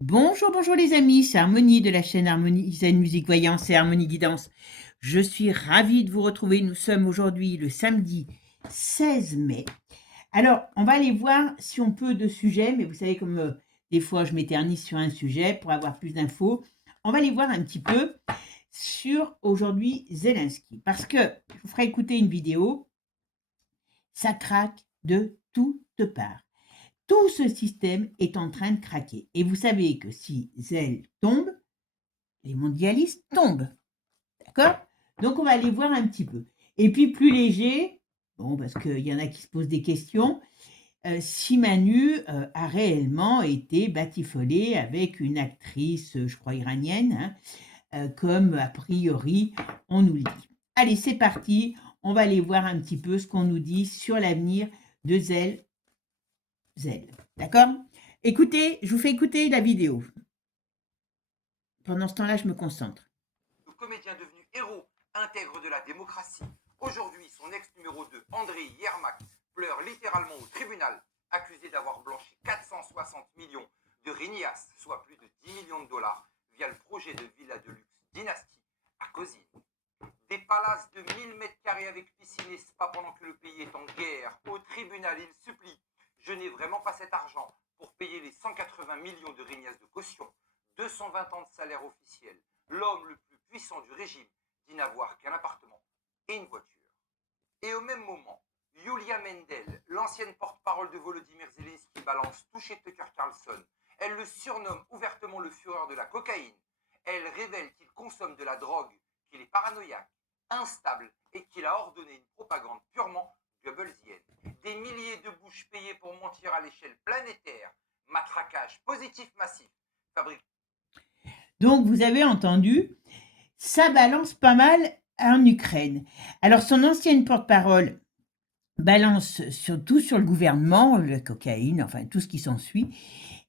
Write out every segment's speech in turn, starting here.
Bonjour, bonjour les amis, c'est Harmonie de la chaîne Harmonie Zen Musique Voyance et Harmonie Guidance. Je suis ravie de vous retrouver. Nous sommes aujourd'hui le samedi 16 mai. Alors, on va aller voir si on peut de sujets, mais vous savez comme des fois je m'éternise sur un sujet pour avoir plus d'infos. On va aller voir un petit peu sur aujourd'hui Zelensky, parce que je vous ferai écouter une vidéo, ça craque de toutes parts. Tout ce système est en train de craquer. Et vous savez que si Zell tombe, les mondialistes tombent. D'accord? Donc, on va aller voir un petit peu. Et puis, plus léger, bon, parce qu'il y en a qui se posent des questions, si Manu a réellement été batifolé avec une actrice, je crois, iranienne, hein, comme a priori, on nous le dit. Allez, c'est parti. On va aller voir un petit peu ce qu'on nous dit sur l'avenir de Zell. D'accord? Écoutez, je vous fais écouter la vidéo. Pendant ce temps-là, je me concentre. Le comédien devenu héros intègre de la démocratie. Aujourd'hui, son ex numéro 2, Andrei Yermak, pleure littéralement au tribunal, accusé d'avoir blanchi 460 millions de rinias, soit plus de 10 millions de dollars, via le projet de villa de luxe Dynasty à Kozine. Des palaces de 1000 mètres carrés avec piscine et spa pendant que le pays est en guerre. Au tribunal, il supplie. Je n'ai vraiment pas cet argent pour payer les 180 millions de rinias de caution, 220 ans de salaire officiel. L'homme le plus puissant du régime dit n'avoir qu'un appartement et une voiture. Et au même moment, Yulia Mendel, l'ancienne porte-parole de Volodymyr Zelensky, balance tout chez Tucker Carlson. Elle le surnomme ouvertement le fureur de la cocaïne. Elle révèle qu'il consomme de la drogue, qu'il est paranoïaque, instable et qu'il a ordonné une propagande purement goebbelsienne. Des milliers de bouches payées pour mentir à l'échelle planétaire. Matraquage positif massif. Fabrique. Donc, vous avez entendu, ça balance pas mal en Ukraine. Alors, son ancienne porte-parole balance surtout sur le gouvernement, la cocaïne, enfin tout ce qui s'ensuit.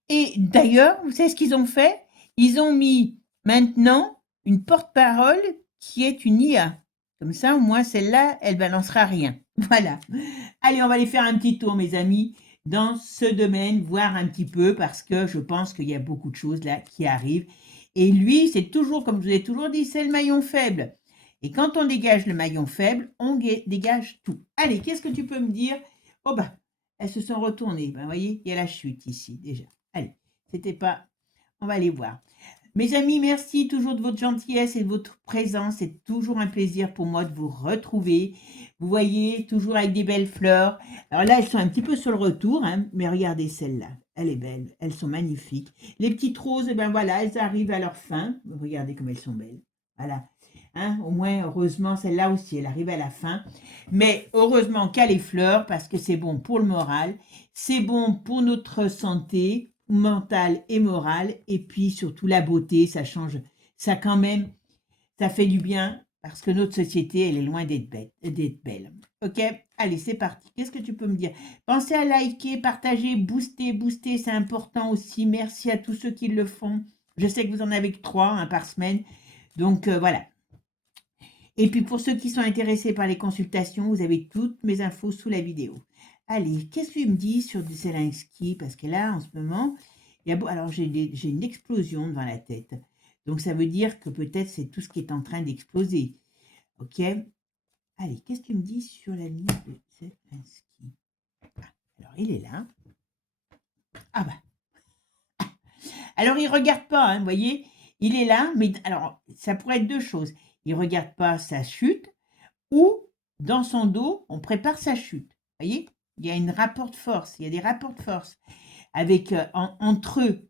Et d'ailleurs, vous savez ce qu'ils ont fait? Ils ont mis maintenant une porte-parole qui est une IA. Comme ça, au moins, celle-là, elle balancera rien. Voilà. Allez, on va aller faire un petit tour, mes amis, dans ce domaine, voir un petit peu, parce que je pense qu'il y a beaucoup de choses là qui arrivent. Et lui, c'est toujours, comme je vous ai toujours dit, c'est le maillon faible. Et quand on dégage le maillon faible, on dégage tout. Allez, qu'est-ce que tu peux me dire? Oh bah, elles se sont retournées. Ben, vous voyez, il y a la chute ici, déjà. Allez, c'était pas... On va aller voir. Mes amis, merci toujours de votre gentillesse et de votre présence. C'est toujours un plaisir pour moi de vous retrouver. Vous voyez, toujours avec des belles fleurs. Alors là, elles sont un petit peu sur le retour, hein, mais regardez celle-là. Elle est belle, elles sont magnifiques. Les petites roses, eh ben voilà, elles arrivent à leur fin. Regardez comme elles sont belles. Voilà. Hein, au moins, heureusement, celle-là aussi, elle arrive à la fin. Mais heureusement qu'elle a les fleurs, parce que c'est bon pour le moral, c'est bon pour notre santé mentale et morale, et puis surtout la beauté, ça change, ça quand même, ça fait du bien, parce que notre société, elle est loin d'être belle. Ok? Allez, c'est parti. Qu'est-ce que tu peux me dire? Pensez à liker, partager, booster, c'est important aussi. Merci à tous ceux qui le font. Je sais que vous en avez que 3 hein, par semaine. Donc voilà. Et puis pour ceux qui sont intéressés par les consultations, vous avez toutes mes infos sous la vidéo. Allez, qu'est-ce qu'il me dit sur Zelensky? Parce que là, en ce moment, alors j'ai une explosion devant la tête. Donc ça veut dire que peut-être c'est tout ce qui est en train d'exploser. Ok? Allez, qu'est-ce qu'il me dit sur la ligne de Zelensky? Alors il est là. Ah bah. Alors il regarde pas, hein, vous voyez? Il est là, mais alors ça pourrait être deux choses. Il regarde pas sa chute, ou dans son dos, on prépare sa chute. Vous voyez? Il y a une rapport de force, il y a des rapports de force avec entre eux.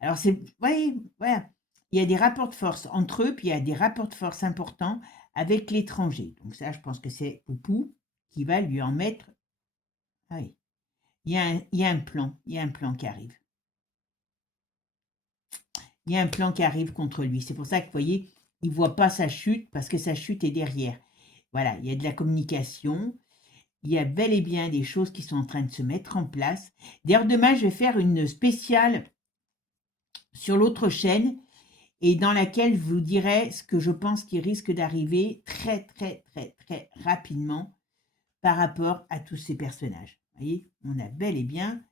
Alors c'est, vous voyez, voilà, il y a des rapports de force entre eux, puis il y a des rapports de force importants avec l'étranger. Donc ça, je pense que c'est Poupou qui va lui en mettre. Ah oui, il y a un plan, il y a un plan qui arrive. Il y a un plan qui arrive contre lui. C'est pour ça que vous voyez, il ne voit pas sa chute parce que sa chute est derrière. Voilà, il y a de la communication. Il y a bel et bien des choses qui sont en train de se mettre en place. D'ailleurs, demain, je vais faire une spéciale sur l'autre chaîne et dans laquelle je vous dirai ce que je pense qui risque d'arriver très, très, très, très rapidement par rapport à tous ces personnages. Vous voyez, on a bel et bien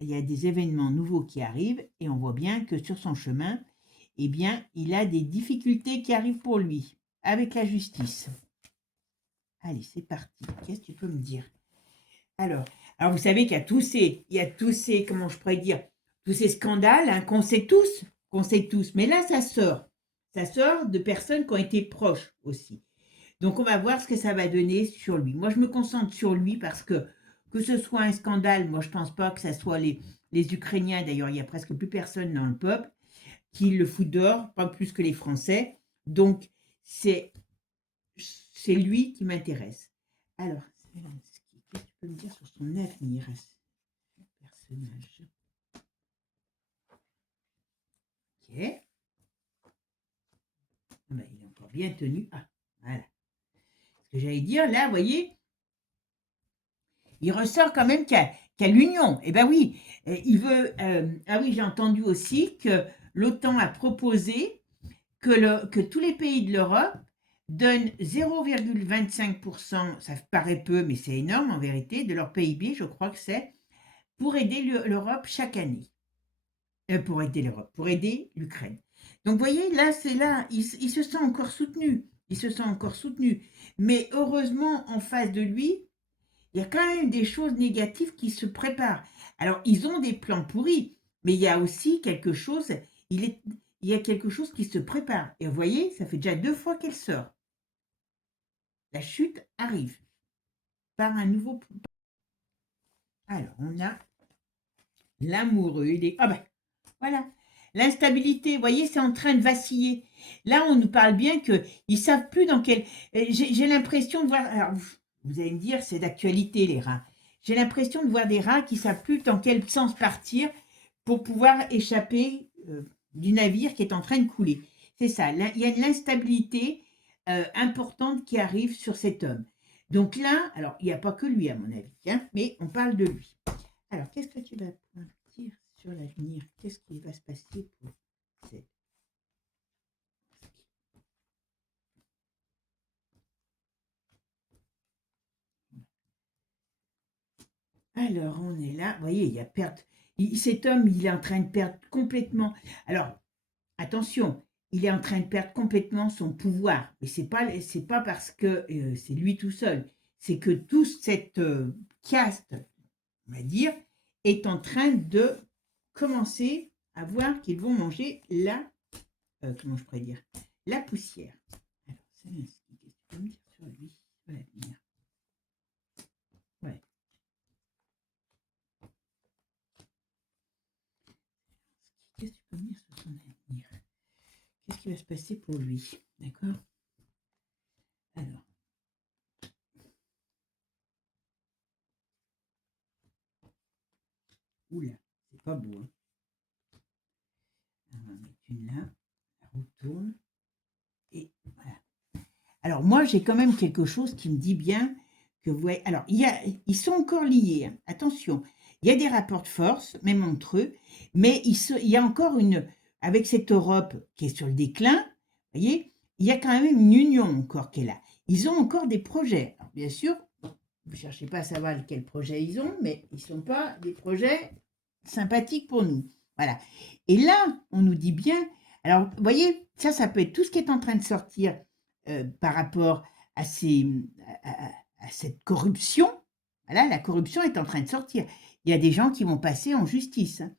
il y a des événements nouveaux qui arrivent et on voit bien que sur son chemin, eh bien, il a des difficultés qui arrivent pour lui avec la justice. Allez, c'est parti. Qu'est-ce que tu peux me dire? Alors vous savez qu'il y a tous ces, comment je pourrais dire, tous ces scandales hein, qu'on sait tous. Mais là, ça sort de personnes qui ont été proches aussi. Donc on va voir ce que ça va donner sur lui. Moi, je me concentre sur lui parce que ce soit un scandale, moi je pense pas que ce soit les Ukrainiens, d'ailleurs il n'y a presque plus personne dans le peuple, qui le fout dehors, pas plus que les Français. Donc c'est lui qui m'intéresse. Alors, qu'est-ce que tu peux me dire sur son avenir, ce personnage? Ok. Ben, il est encore bien tenu. Ah, voilà. Ce que j'allais dire, là, vous voyez, il ressort quand même qu'il y a l'Union. Eh bien oui, il veut... ah oui, j'ai entendu aussi que l'OTAN a proposé que tous les pays de l'Europe donnent 0,25%, ça paraît peu, mais c'est énorme en vérité, de leur PIB, je crois que c'est, pour aider l'Europe chaque année. Pour aider l'Europe, pour aider l'Ukraine. Donc, vous voyez, là, c'est là, il se sent encore soutenu. Il se sent encore soutenu. Mais heureusement, en face de lui, il y a quand même des choses négatives qui se préparent. Alors, ils ont des plans pourris, mais il y a aussi quelque chose, il y a quelque chose qui se prépare. Et vous voyez, ça fait déjà 2 fois qu'elle sort. La chute arrive par un nouveau... Alors, on a l'amoureux. Ah ben, voilà. L'instabilité, vous voyez, c'est en train de vaciller. Là, on nous parle bien qu'ils ne savent plus dans quel... J'ai l'impression de voir... Alors, vous allez me dire, c'est d'actualité, les rats. J'ai l'impression de voir des rats qui ne savent plus dans quel sens partir pour pouvoir échapper du navire qui est en train de couler. C'est ça, il y a de l'instabilité importante qui arrive sur cet homme. Donc là, alors, il n'y a pas que lui, à mon avis, hein, mais on parle de lui. Alors, qu'est-ce que tu vas dire sur l'avenir? Qu'est-ce qui va se passer pour cette... Alors, on est là. Vous voyez, il y a perte. Cet homme, il est en train de perdre complètement. Alors, attention, il est en train de perdre complètement son pouvoir. Mais c'est pas parce que c'est lui tout seul. C'est que toute cette caste, on va dire, est en train de commencer à voir qu'ils vont manger comment je pourrais dire, la poussière. Alors, qu'est-ce que tu peux me dire sur lui, sur l'avenir? Ouais. Qu'est-ce que tu peux me dire sur son avenir? Qu'est-ce qui va se passer pour lui? D'accord? Alors. Oula, c'est pas beau. Hein? On va mettre une là, la roue tourne. Et voilà. Alors, moi, j'ai quand même quelque chose qui me dit bien que vous voyez. Alors, ils sont encore liés. Hein. Attention, il y a des rapports de force, même entre eux, mais il y a encore une. Avec cette Europe qui est sur le déclin, vous voyez, il y a quand même une union encore qui est là. Ils ont encore des projets. Alors, bien sûr, vous ne cherchez pas à savoir quels projets ils ont, mais ils ne sont pas des projets sympathiques pour nous. Voilà. Et là, on nous dit bien. Alors, vous voyez, ça peut être tout ce qui est en train de sortir par rapport à, à cette corruption. Voilà, la corruption est en train de sortir. Il y a des gens qui vont passer en justice. Hein.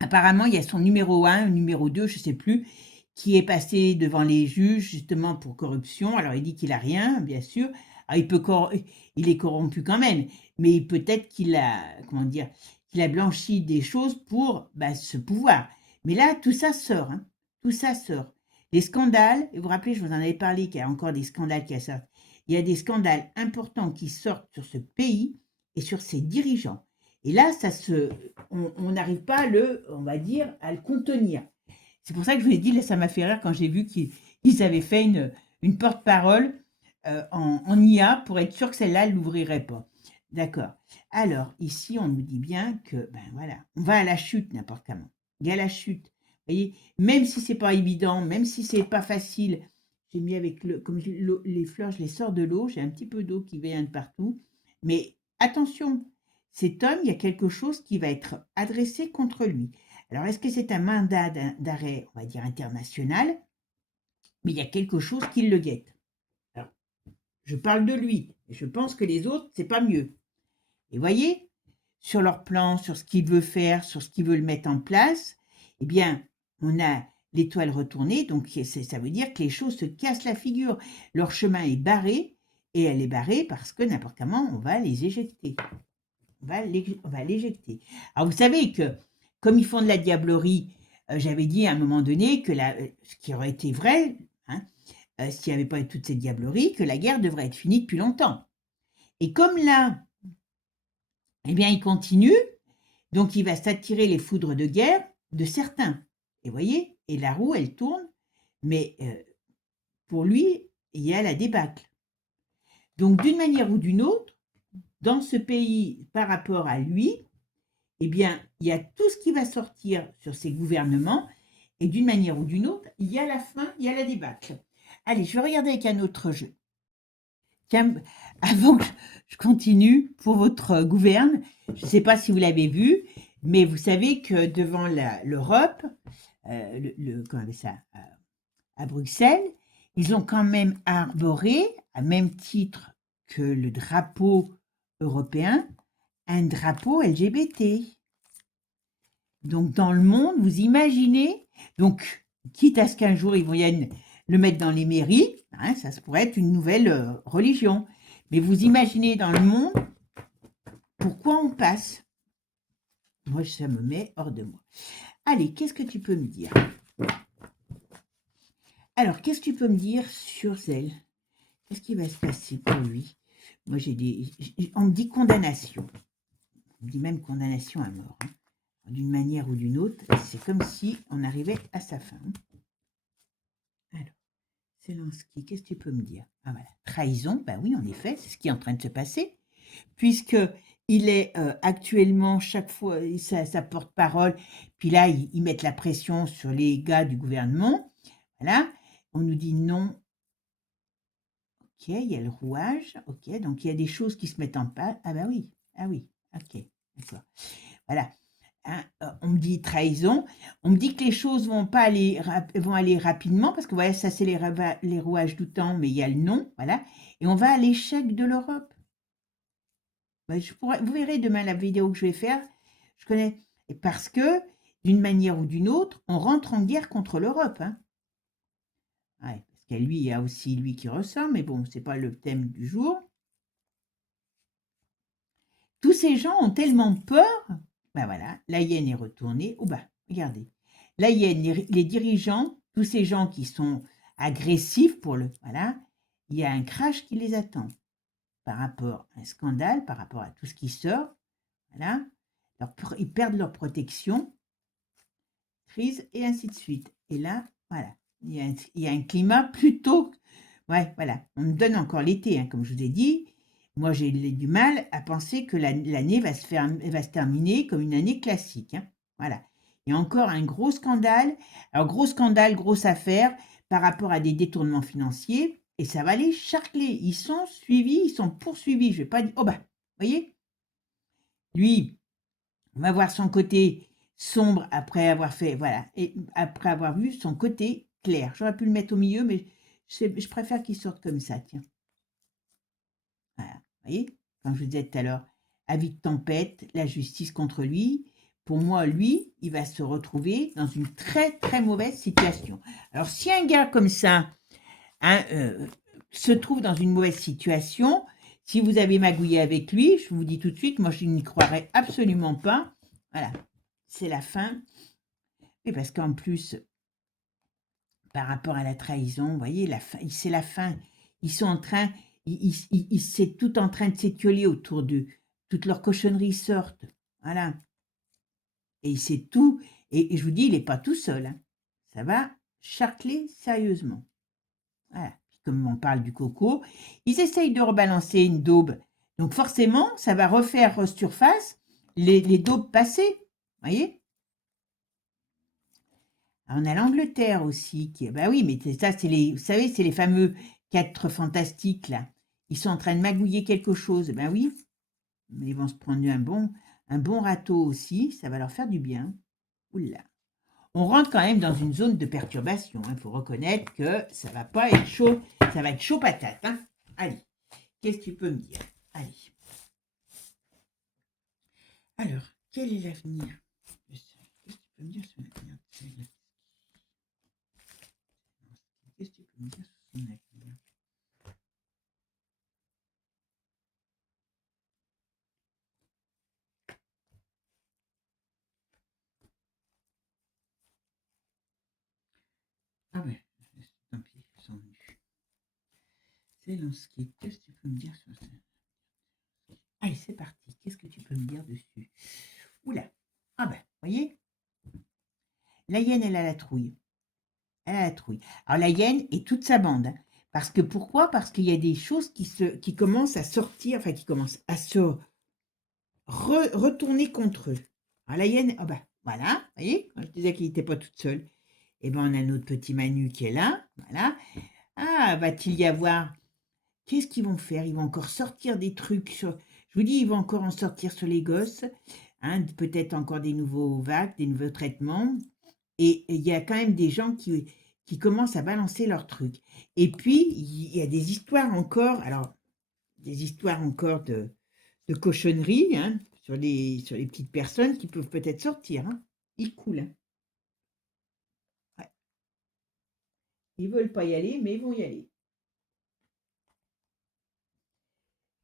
Apparemment, il y a son numéro 1, numéro 2, je ne sais plus, qui est passé devant les juges justement pour corruption. Alors, il dit qu'il n'a rien, bien sûr. Alors, il est corrompu quand même, mais peut-être qu'il a, comment dire, qu'il a blanchi des choses pour ce pouvoir. Mais là, tout ça sort. Hein. Tout ça sort. Les scandales, et vous vous rappelez, je vous en avais parlé qu'il y a encore des scandales qui sortent. Il y a des scandales importants qui sortent sur ce pays et sur ses dirigeants. Et là, on n'arrive pas on va dire, à le contenir. C'est pour ça que je vous ai dit, là, ça m'a fait rire quand j'ai vu qu'ils avaient fait une porte-parole en IA pour être sûr que celle-là, elle l'ouvrirait pas. D'accord. Alors, ici, on nous dit bien que, voilà, on va à la chute n'importe comment. Il y a la chute. Vous voyez, même si c'est pas évident, même si c'est pas facile, j'ai mis avec comme les fleurs, je les sors de l'eau, j'ai un petit peu d'eau qui vient de partout. Mais attention, cet homme, il y a quelque chose qui va être adressé contre lui. Alors, est-ce que c'est un mandat d'arrêt, on va dire, international? Mais il y a quelque chose qui le guette. Alors, je parle de lui, et je pense que les autres, c'est pas mieux. Et voyez, sur leur plan, sur ce qu'ils veulent faire, sur ce qu'ils veulent mettre en place, eh bien, on a l'étoile retournée, donc ça veut dire que les choses se cassent la figure. Leur chemin est barré, et elle est barrée parce que n'importe comment, on va les éjecter. On va l'éjecter. Alors, vous savez que, comme ils font de la diablerie, j'avais dit à un moment donné que ce qui aurait été vrai, hein, s'il n'y avait pas eu toute cette diablerie, que la guerre devrait être finie depuis longtemps. Et comme là, eh bien, il continue, donc il va s'attirer les foudres de guerre de certains. Et voyez, et la roue, elle tourne, mais pour lui, il y a la débâcle. Donc, d'une manière ou d'une autre, dans ce pays, par rapport à lui, eh bien, il y a tout ce qui va sortir sur ces gouvernements, et d'une manière ou d'une autre, il y a la fin, il y a la débâcle. Allez, je vais regarder avec un autre jeu. Tiens, avant que je continue, pour votre gouverne, je ne sais pas si vous l'avez vu, mais vous savez que devant l'Europe, comment on appelle ça, à Bruxelles, ils ont quand même arboré, à même titre que le drapeau européen, un drapeau LGBT. Donc, dans le monde, vous imaginez, donc, quitte à ce qu'un jour, ils viennent le mettre dans les mairies, hein, ça pourrait être une nouvelle religion. Mais vous imaginez dans le monde, pourquoi on passe? Moi, ça me met hors de moi. Allez, qu'est-ce que tu peux me dire? Alors, qu'est-ce que tu peux me dire sur Zell? Qu'est-ce qui va se passer pour lui? Moi, on me dit condamnation. On me dit même condamnation à mort. Hein. D'une manière ou d'une autre, c'est comme si on arrivait à sa fin. Alors, Zelensky, qu'est-ce que tu peux me dire? Ah voilà, trahison, ben oui, en effet, c'est ce qui est en train de se passer, puisque il est actuellement, chaque fois, sa porte-parole, puis là, ils mettent la pression sur les gars du gouvernement, voilà, on nous dit non, ok, il y a le rouage, ok, donc il y a des choses qui se mettent en place, ah ben oui, ok, d'accord, voilà. Hein, on me dit trahison, on me dit que les choses vont aller rapidement, parce que voilà, ça c'est les rouages du temps, mais il y a le non, voilà, et on va à l'échec de l'Europe. Ben, vous verrez demain la vidéo que je vais faire, je connais, et parce que d'une manière ou d'une autre, on rentre en guerre contre l'Europe. Hein. Ouais, parce qu'il y a aussi lui qui ressort, mais bon, c'est pas le thème du jour. Tous ces gens ont tellement peur. Ben voilà, la hyène est retournée. Oh ben, regardez. La hyène, les dirigeants, tous ces gens qui sont agressifs voilà, il y a un crash qui les attend par rapport à un scandale, par rapport à tout ce qui sort. Voilà. Ils perdent leur protection, crise et ainsi de suite. Et là, voilà, il y a un climat plutôt... Ouais, voilà, on me donne encore l'été, hein, comme je vous ai dit. Moi, j'ai du mal à penser que l'année va se terminer comme une année classique. Hein. Voilà. Il y a encore un gros scandale. Alors, gros scandale, grosse affaire par rapport à des détournements financiers. Et ça va les charcler. Ils sont suivis, ils sont poursuivis. Je ne vais pas dire... Oh bah, vous voyez? Lui, on va voir son côté sombre après avoir fait... Voilà. Et après avoir vu son côté clair. J'aurais pu le mettre au milieu, mais je préfère qu'il sorte comme ça, tiens. Voilà, vous voyez, comme je vous disais tout à l'heure, avis de tempête, la justice contre lui. Pour moi, lui, il va se retrouver dans une très, très mauvaise situation. Alors, si un gars comme ça hein, se trouve dans une mauvaise situation, si vous avez magouillé avec lui, je vous dis tout de suite, moi, je n'y croirais absolument pas. Voilà, c'est la fin. Et parce qu'en plus, par rapport à la trahison, vous voyez, c'est la fin. Ils sont en train, c'est tout en train de s'étioler autour d'eux. Toutes leurs cochonneries sortent. Voilà. Et c'est tout. Et je vous dis, il n'est pas tout seul. Hein. Ça va charcler sérieusement. Voilà. Puis comme on parle du coco, ils essayent de rebalancer une daube. Donc forcément, ça va refaire surface les daubes passées. Vous voyez? Alors, on a l'Angleterre aussi, bah oui, mais ça, vous savez, c'est les fameux 4 fantastiques, là. Ils sont en train de magouiller quelque chose, ben oui. mais ils vont se prendre un bon râteau aussi, ça va leur faire du bien. Oula. On rentre quand même dans une zone de perturbation. Il faut reconnaître que ça va pas être chaud, ça va être chaud patate. Hein. Allez, qu'est-ce que tu peux me dire? Allez. Alors, quel est l'avenir? Qu'est-ce que tu peux me dire sur l'avenir? Qu'est-ce que tu peux me dire sur son avenir? Ah ouais, tant pis, ils sont venus. Zelensky, qu'est-ce que tu peux me dire sur ça? Allez, c'est parti. Qu'est-ce que tu peux me dire dessus? Oula. Ah ben, voyez, la hyène, elle a la trouille. Elle a la trouille. Alors la hyène et toute sa bande. Hein. Parce que pourquoi? Parce qu'il y a des choses qui commencent à sortir, enfin qui commencent à se retourner contre eux. Alors la hyène, ah ben voilà, vous voyez, quand je disais qu'il n'était pas toute seule. Et ben on a notre petit Manu qui est là, voilà. Ah, va-t-il y avoir... Qu'est-ce qu'ils vont faire? Ils vont encore sortir des trucs sur... Je vous dis, ils vont encore en sortir sur les gosses. Hein, peut-être encore des nouveaux vagues, des nouveaux traitements. Et il y a quand même des gens qui commencent à balancer leurs trucs. Et puis, il y a des histoires encore, alors, des histoires encore de cochonneries, hein, sur les petites personnes qui peuvent peut-être sortir. Hein. Ils coulent. Hein. Ouais. Ils veulent pas y aller, mais ils vont y aller.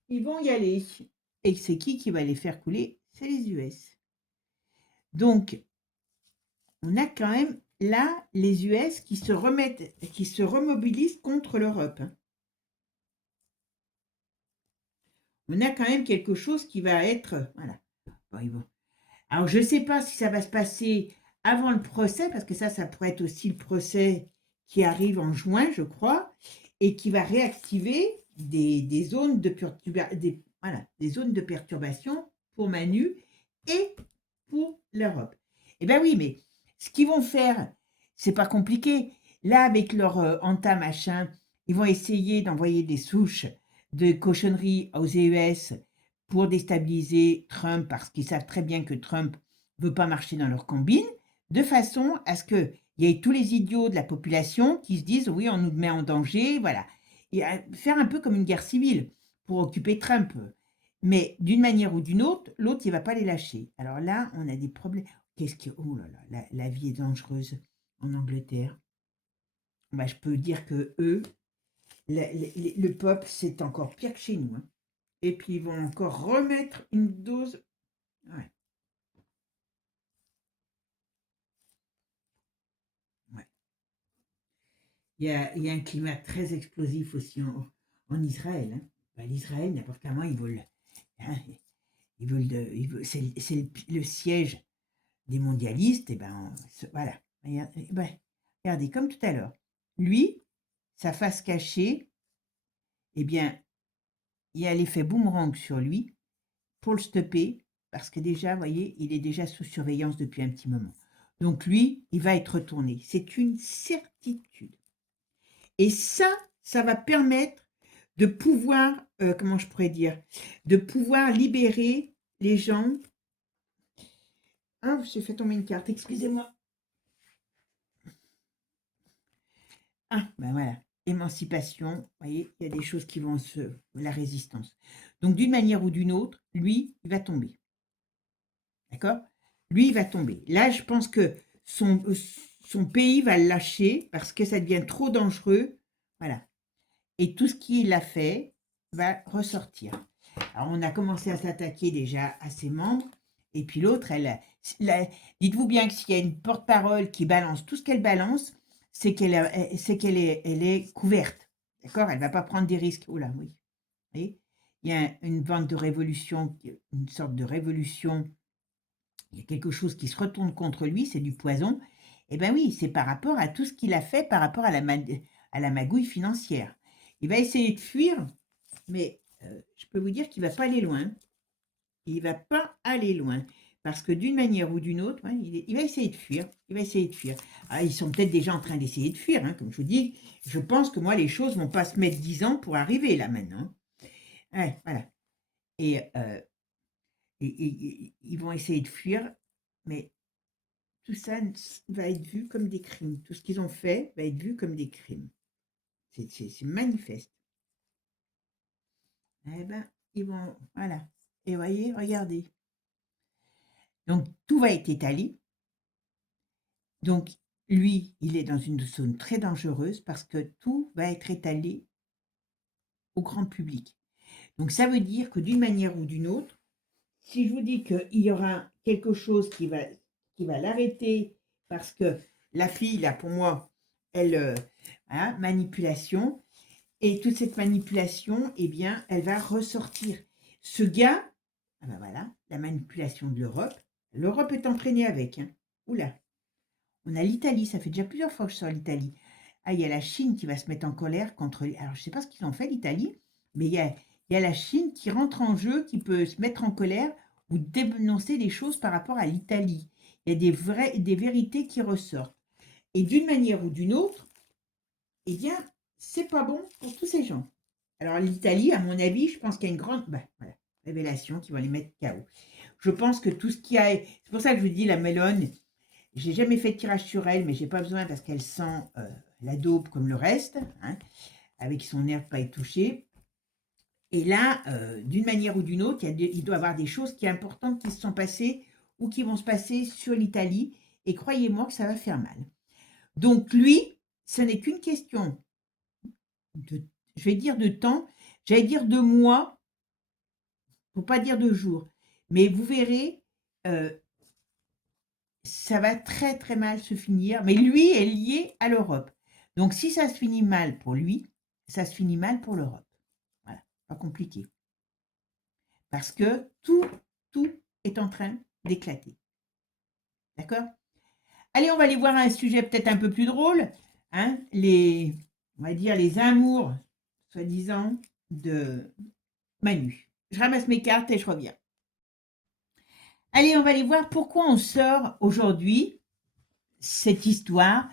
Ils vont y aller. Et c'est qui va les faire couler? C'est les US. Donc, on a quand même là les US qui se remettent, qui se remobilisent contre l'Europe. Hein. On a quand même quelque chose qui va être... Voilà. Bon. Alors, je ne sais pas si ça va se passer avant le procès, parce que ça pourrait être aussi le procès qui arrive en juin, je crois, et qui va réactiver des zones de des zones de perturbation pour Manu et pour l'Europe. Eh bien oui, mais ce qu'ils vont faire, c'est pas compliqué. Là, avec leur enta machin, ils vont essayer d'envoyer des souches de cochonneries aux US pour déstabiliser Trump, parce qu'ils savent très bien que Trump ne veut pas marcher dans leur combine, de façon à ce qu'il y ait tous les idiots de la population qui se disent oui, on nous met en danger, voilà. Et faire un peu comme une guerre civile pour occuper Trump. Mais d'une manière ou d'une autre, l'autre, il ne va pas les lâcher. Alors là, on a des problèmes. Qu'est-ce que... Oh là là, la vie est dangereuse en Angleterre. Bah, je peux dire que eux, le peuple, c'est encore pire que chez nous. Hein. Et puis, ils vont encore remettre une dose. Ouais. Ouais. Il y a un climat très explosif aussi en Israël. Hein. Bah, L'Israël, n'importe comment, ils veulent. Hein, c'est le siège des mondialistes. Et ben, voilà. Regardez, comme tout à l'heure. Lui, sa face cachée, eh bien, il y a l'effet boomerang sur lui pour le stopper, parce que déjà, vous voyez, il est déjà sous surveillance depuis un petit moment. Donc lui, il va être retourné. C'est une certitude. Et ça va permettre de pouvoir, comment je pourrais dire, de pouvoir libérer les gens. Ah, j'ai fait tomber une carte, excusez-moi. Ah, ben voilà, émancipation, vous voyez, il y a des choses qui vont la résistance. Donc d'une manière ou d'une autre, lui, il va tomber. D'accord? Lui, il va tomber. Là, je pense que son pays va le lâcher parce que ça devient trop dangereux. Voilà. Et tout ce qu'il a fait va ressortir. Alors, on a commencé à s'attaquer déjà à ses membres. Et puis l'autre, dites-vous bien que s'il y a une porte-parole qui balance tout ce qu'elle balance, c'est qu'elle est couverte. D'accord? Elle ne va pas prendre des risques. Oh là, oui. Vous voyez? Il y a une vente de révolution, une sorte de révolution. Il y a quelque chose qui se retourne contre lui, c'est du poison. Eh bien oui, c'est par rapport à tout ce qu'il a fait, par rapport à la magouille financière. Il va essayer de fuir, mais je peux vous dire qu'il ne va pas aller loin. Il ne va pas aller loin. Parce que d'une manière ou d'une autre, hein, il va essayer de fuir. Il va essayer de fuir. Alors, ils sont peut-être déjà en train d'essayer de fuir. Hein, comme je vous dis, je pense que moi, les choses ne vont pas se mettre 10 ans pour arriver là maintenant. Ouais, voilà. Et ils vont essayer de fuir, mais tout ça va être vu comme des crimes. Tout ce qu'ils ont fait va être vu comme des crimes. C'est manifeste. Eh ben, ils vont, voilà. Et voyez, regardez. Donc, tout va être étalé. Donc, lui, il est dans une zone très dangereuse parce que tout va être étalé au grand public. Donc, ça veut dire que d'une manière ou d'une autre, si je vous dis qu'il y aura quelque chose qui va l'arrêter parce que la fille, là, pour moi, elle, manipulation, et toute cette manipulation, eh bien, elle va ressortir. Ce gars, ah ben voilà, la manipulation de l'Europe, l'Europe est entraînée avec. Hein. Oula, on a l'Italie, ça fait déjà plusieurs fois que je sors l'Italie. Ah, il y a la Chine qui va se mettre en colère contre... Alors, je ne sais pas ce qu'ils ont fait, l'Italie, mais il y a la Chine qui rentre en jeu, qui peut se mettre en colère ou dénoncer des choses par rapport à l'Italie. Il y a des vérités qui ressortent. Et d'une manière ou d'une autre, eh bien, c'est pas bon pour tous ces gens. Alors, l'Italie, à mon avis, je pense qu'il y a une grande révélation qui va les mettre KO. Je pense que tout ce qui a... C'est pour ça que je vous dis, la Melone, j'ai jamais fait de tirage sur elle, mais j'ai pas besoin parce qu'elle sent la daube comme le reste, hein, avec son air de pas être touchée. Et là, d'une manière ou d'une autre, il doit y avoir des choses qui sont importantes qui se sont passées ou qui vont se passer sur l'Italie. Et croyez-moi que ça va faire mal. Donc lui, ce n'est qu'une question de, je vais dire de temps, j'allais dire de mois, pour pas dire de jours. Mais vous verrez, ça va très très mal se finir. Mais lui est lié à l'Europe. Donc si ça se finit mal pour lui, ça se finit mal pour l'Europe. Voilà, pas compliqué. Parce que tout est en train d'éclater. D'accord? Allez, on va aller voir un sujet peut-être un peu plus drôle. Hein, on va dire les amours, soi-disant, de Manu. Je ramasse mes cartes et je reviens. Allez, on va aller voir pourquoi on sort aujourd'hui cette histoire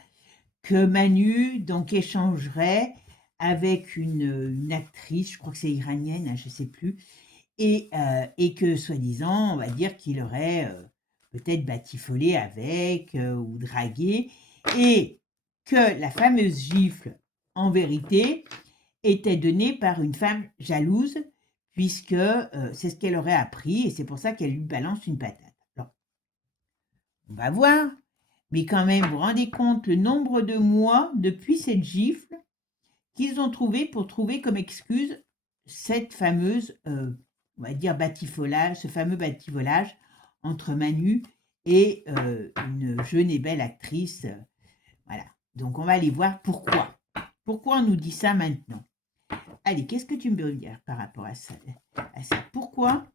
que Manu donc échangerait avec une actrice, je crois que c'est iranienne, hein, je ne sais plus, et que soi-disant, on va dire qu'il aurait peut-être batifolé avec ou dragué, et que la fameuse gifle, en vérité, était donnée par une femme jalouse, puisque c'est ce qu'elle aurait appris, et c'est pour ça qu'elle lui balance une patate. Alors, on va voir, mais quand même, vous vous rendez compte le nombre de mois depuis cette gifle qu'ils ont trouvé pour trouver comme excuse cette fameuse, on va dire, batifolage, ce fameux batifolage entre Manu et une jeune et belle actrice. Voilà. Donc, on va aller voir pourquoi. Pourquoi on nous dit ça maintenant? Allez, qu'est-ce que tu me dire par rapport à ça? Pourquoi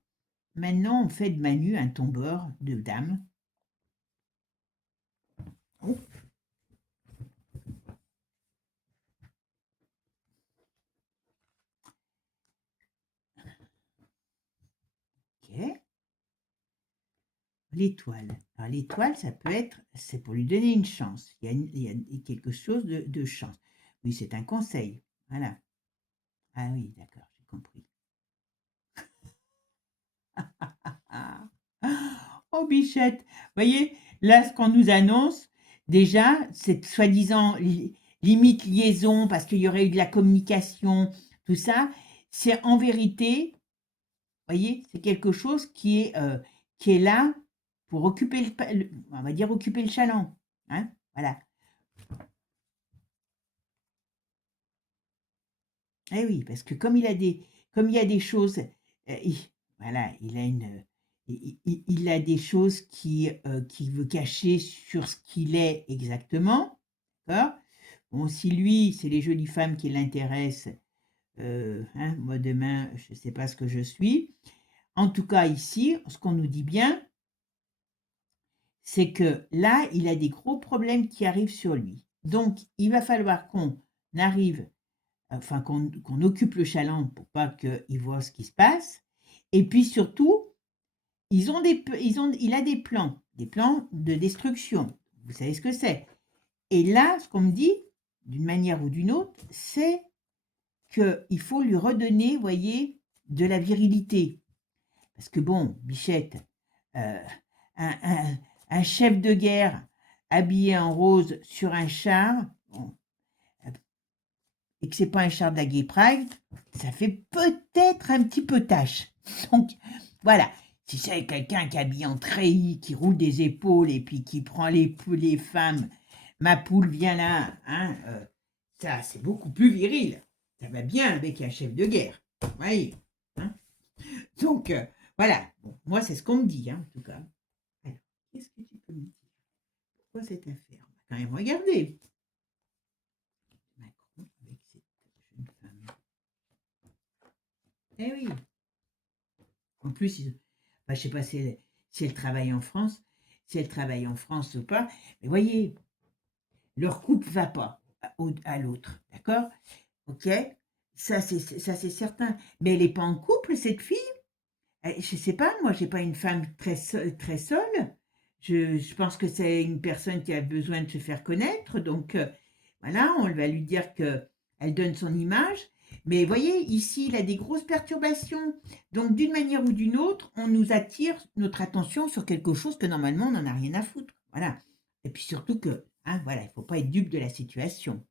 maintenant on fait de Manu un tombeur de dames? Oh. Ok. L'étoile. Alors l'étoile, ça peut être, c'est pour lui donner une chance. Il y a quelque chose de chance. Oui, c'est un conseil. Voilà. Ah oui, d'accord, j'ai compris. Oh, bichette. Vous voyez, là, ce qu'on nous annonce, déjà, cette soi-disant limite liaison, parce qu'il y aurait eu de la communication, tout ça, c'est en vérité, vous voyez, c'est quelque chose qui est là pour occuper on va dire occuper le chaland. Hein, voilà. Eh oui, parce que comme il y a des choses, voilà, il a des choses qu'il veut cacher sur ce qu'il est exactement, d'accord? Bon, si lui, c'est les jolies femmes qui l'intéressent, hein, moi demain, je ne sais pas ce que je suis. En tout cas, ici, ce qu'on nous dit bien, c'est que là, il a des gros problèmes qui arrivent sur lui. Donc, il va falloir qu'on arrive enfin qu'on occupe le chaland pour pas qu'il voit ce qui se passe. Et puis surtout, il a des plans de destruction. Vous savez ce que c'est. Et là, ce qu'on me dit, d'une manière ou d'une autre, c'est qu'il faut lui redonner, voyez, de la virilité. Parce que bon, Bichette, un, un chef de guerre habillé en rose sur un char, bon, et que c'est pas un char de la Gay Pride, ça fait peut-être un petit peu tâche. Donc, voilà. Si c'est quelqu'un qui est habillé en treillis, qui roule des épaules et puis qui prend les femmes, ma poule vient là, hein, ça c'est beaucoup plus viril. Ça va bien avec un chef de guerre. Vous voyez, hein. Donc, voilà. Bon, moi, c'est ce qu'on me dit, hein, en tout cas. Alors, qu'est-ce que tu peux me dire? Pourquoi cette affaire? On va quand même regarder. Macron avec cette jeune femme. Eh oui. En plus, je ne sais pas si elle travaille en France, si elle travaille en France ou pas. Mais voyez, leur couple ne va pas à l'autre. D'accord? Ok? Ça, c'est certain. Mais elle n'est pas en couple, cette fille. Je ne sais pas, moi, je n'ai pas une femme très seule. Je pense que c'est une personne qui a besoin de se faire connaître. Donc, voilà, on va lui dire qu'elle donne son image. Mais voyez, ici, il a des grosses perturbations. Donc, d'une manière ou d'une autre, on nous attire notre attention sur quelque chose que normalement, on n'en a rien à foutre. Voilà. Et puis surtout que, hein, voilà, il ne faut pas être dupe de la situation.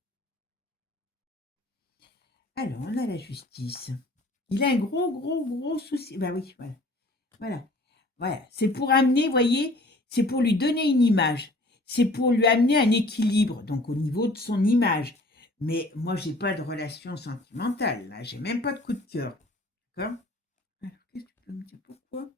Alors, on a la justice. Il a un gros souci. Bah oui, voilà. Voilà. Voilà. C'est pour amener, voyez, c'est pour lui donner une image. C'est pour lui amener un équilibre, donc au niveau de son image. Mais moi, j'ai pas de relation sentimentale, là. J'ai même pas de coup de cœur. D'accord? Alors, qu'est-ce que tu peux me dire? Pourquoi?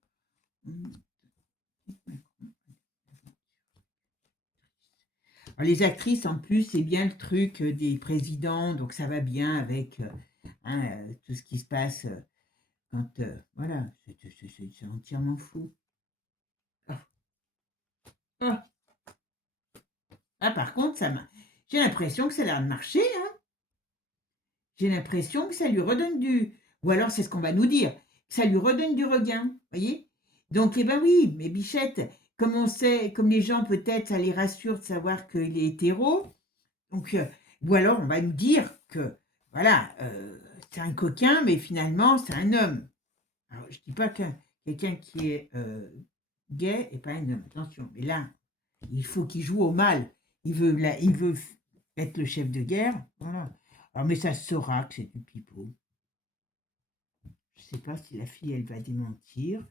Alors, les actrices, en plus, c'est bien le truc des présidents, donc ça va bien avec hein, tout ce qui se passe quand. Voilà, c'est entièrement fou. Ah. Ah. Ah, par contre, j'ai l'impression que ça a l'air de marcher, hein. J'ai l'impression que ça lui redonne du. Ou alors, c'est ce qu'on va nous dire, que ça lui redonne du regain, voyez. Donc, eh ben oui, mais Bichette, comme on sait, comme les gens, peut-être, ça les rassure de savoir qu'il est hétéro, donc, ou alors, on va nous dire que, voilà, c'est un coquin, mais finalement, c'est un homme. Alors, je ne dis pas que quelqu'un qui est gay n'est pas un homme, attention, mais là, il faut qu'il joue au mal. Il veut être le chef de guerre. Voilà. Alors, mais ça se saura que c'est du pipeau. Je ne sais pas si la fille, elle va démentir.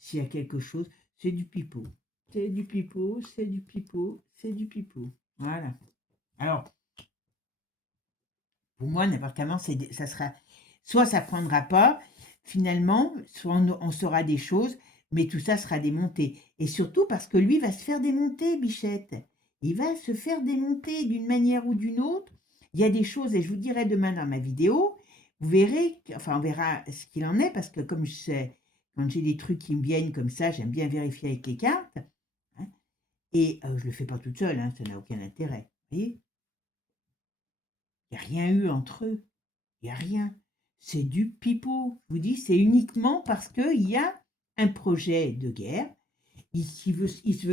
S'il y a quelque chose, c'est du pipeau. C'est du pipeau, c'est du pipeau, c'est du pipeau. Voilà. Alors, pour moi, n'importe comment, ça sera. Soit ça ne prendra pas, finalement, soit on saura des choses, mais tout ça sera démonté. Et surtout parce que lui va se faire démonter, Bichette. Il va se faire démonter d'une manière ou d'une autre. Il y a des choses, et je vous dirai demain dans ma vidéo, vous verrez, enfin on verra ce qu'il en est, parce que comme je sais, quand j'ai des trucs qui me viennent comme ça, j'aime bien vérifier avec les cartes. Hein, et je ne le fais pas toute seule, hein, ça n'a aucun intérêt. Vous voyez? Il n'y a rien eu entre eux. Il n'y a rien. C'est du pipeau. Je vous dis, c'est uniquement parce qu'il y a un projet de guerre. Il veut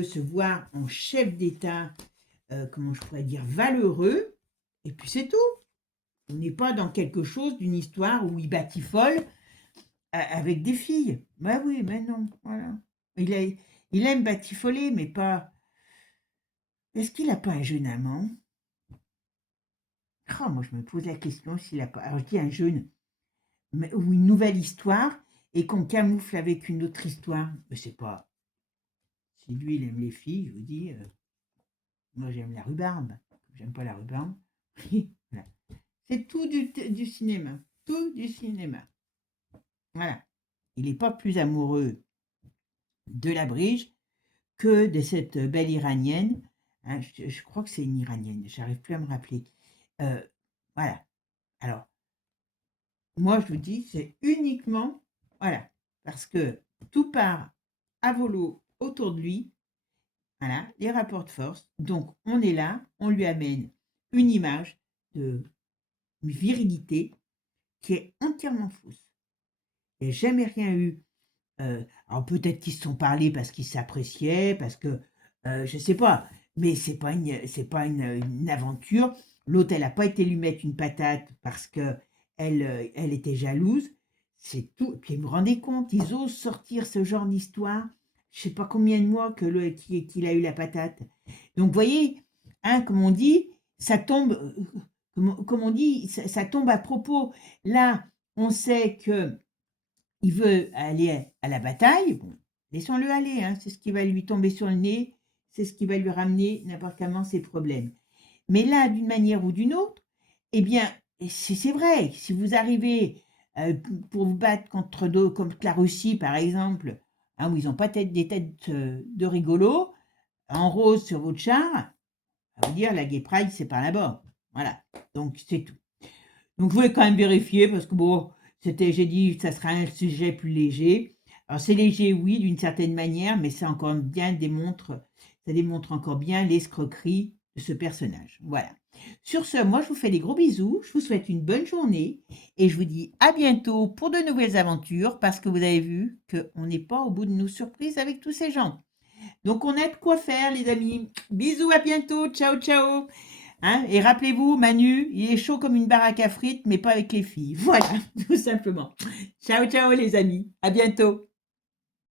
se voir en chef d'État, comment je pourrais dire, valeureux. Et puis c'est tout. On n'est pas dans quelque chose d'une histoire où il batifole avec des filles. Bah oui, mais non. Voilà. Il aime batifoler, mais pas. Est-ce qu'il n'a pas un jeune amant? Oh, moi, je me pose la question s'il n'a pas. Alors, je dis un jeune, ou une nouvelle histoire et qu'on camoufle avec une autre histoire. Mais c'est pas. Si lui, il aime les filles, je vous dis, moi, j'aime la rhubarbe. J'aime pas la rhubarbe. Voilà. C'est tout du cinéma. Tout du cinéma. Voilà. Il n'est pas plus amoureux de la Brige que de cette belle Iranienne. Hein, je crois que c'est une Iranienne. J'arrive plus à me rappeler. Voilà. Alors, moi, je vous dis, c'est uniquement, voilà, parce que tout part à volo autour de lui, voilà, les rapports de force. Donc, on est là, on lui amène une image de virilité qui est entièrement fausse. Il n'y a jamais rien eu. Alors, peut-être qu'ils se sont parlé parce qu'ils s'appréciaient, parce que, je ne sais pas, mais c'est pas une aventure. L'autre, elle n'a pas été lui mettre une patate parce que elle était jalouse. C'est tout. Puis vous vous rendez compte, ils osent sortir ce genre d'histoire. Je sais pas combien de mois qu'il a eu la patate. Donc, vous voyez, hein, comme on dit, ça tombe, comme on dit, ça tombe à propos. Là, on sait que il veut aller à la bataille. Bon, laissons-le aller, hein, c'est ce qui va lui tomber sur le nez, c'est ce qui va lui ramener n'importe comment ses problèmes. Mais là, d'une manière ou d'une autre, eh bien, c'est vrai, si vous arrivez pour vous battre contre la Russie, par exemple, hein, où ils n'ont pas des têtes de rigolos, en rose sur votre char, ça veut dire la Gay Pride, c'est par là-bas. Voilà, donc c'est tout. Donc je voulais quand même vérifier, parce que bon, j'ai dit, ça sera un sujet plus léger. Alors c'est léger, oui, d'une certaine manière, mais ça démontre encore bien l'escroquerie de ce personnage. Voilà. Sur ce, moi je vous fais des gros bisous, je vous souhaite une bonne journée et je vous dis à bientôt pour de nouvelles aventures parce que vous avez vu qu'on n'est pas au bout de nos surprises avec tous ces gens. Donc on a de quoi faire les amis. Bisous, à bientôt, ciao ciao. Hein, et rappelez-vous, Manu, il est chaud comme une baraque à frites, mais pas avec les filles. Voilà, tout simplement. Ciao ciao les amis, à bientôt.